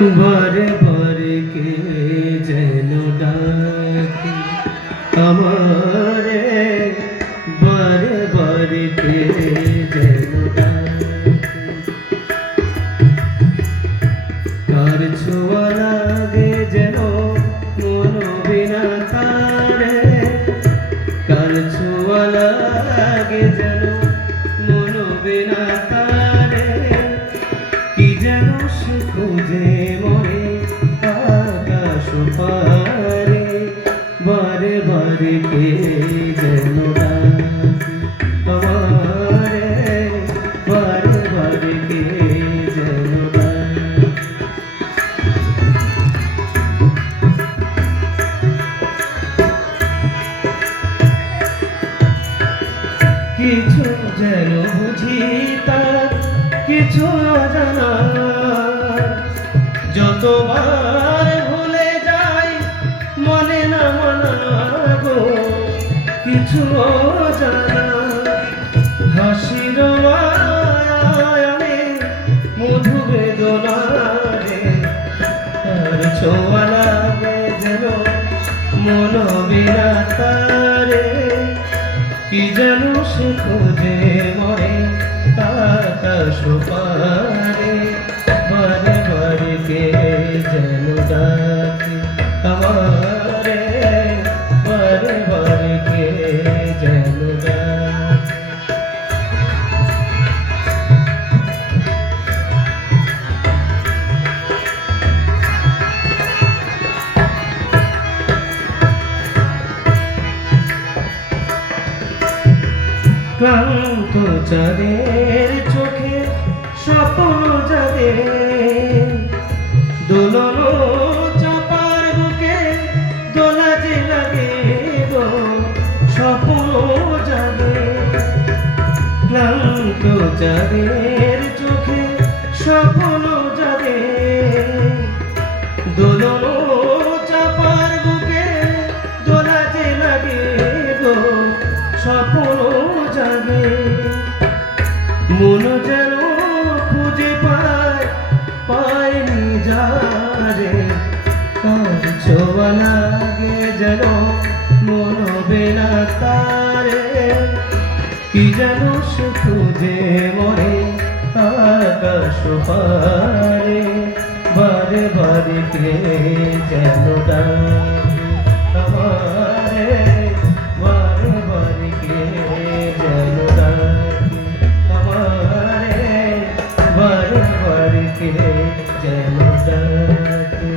বারে বারে কে যেন ডাকে আমারে, বারে বারে কে যেন ডাকে। কার ছোঁয়া লাগে যেন মন বিনা তারে, কার ছোঁয়া লাগে যেন মন বিনা তারে, কি যেন সে খুঁজে মরে আকাশ পারে, বারে বারে কে যেন ডাকে আমারে, বারে বারে কে যেন ডাকে। কিছু যেন বুঝি তার কিছু অজানা, যতবার ভুলে যাই মনে না মানা গো কিছু অজানা। হাসির আয়ানে মধু বেদনা রে, তার ছোঁয়া লাগে যেন মন বিনা তারে, কি যেন সে খোঁজে মরে আকাশ পারে, বারে বারে কে যেন ডাকে আমারে, বারে বারে কে যেন ডাকে। ক্লান্ত চাঁদের চোখে স্বপ্ন জাগে, দোলন চাপার বুকে দোলা যে লাগে গো স্বপ্ন জাগে। ক্লান্ত চাঁদের চোখে স্বপ্ন জাগে, দোলন চাপার বুকে দোলা যে লাগে গো স্বপ্ন জাগে। মন যেন খুঁজে পায় পায়নি যারে, কার ছোঁয়া লাগে যেন মন বেনা তারে, কি যেন সে খুঁজে মরে আকাশ পারে, বারে বারে কে যেন ডাকে আমারে, বারে বারে কে যেন ডাকে আমারে, বারে বারে কে যেন ডাকে।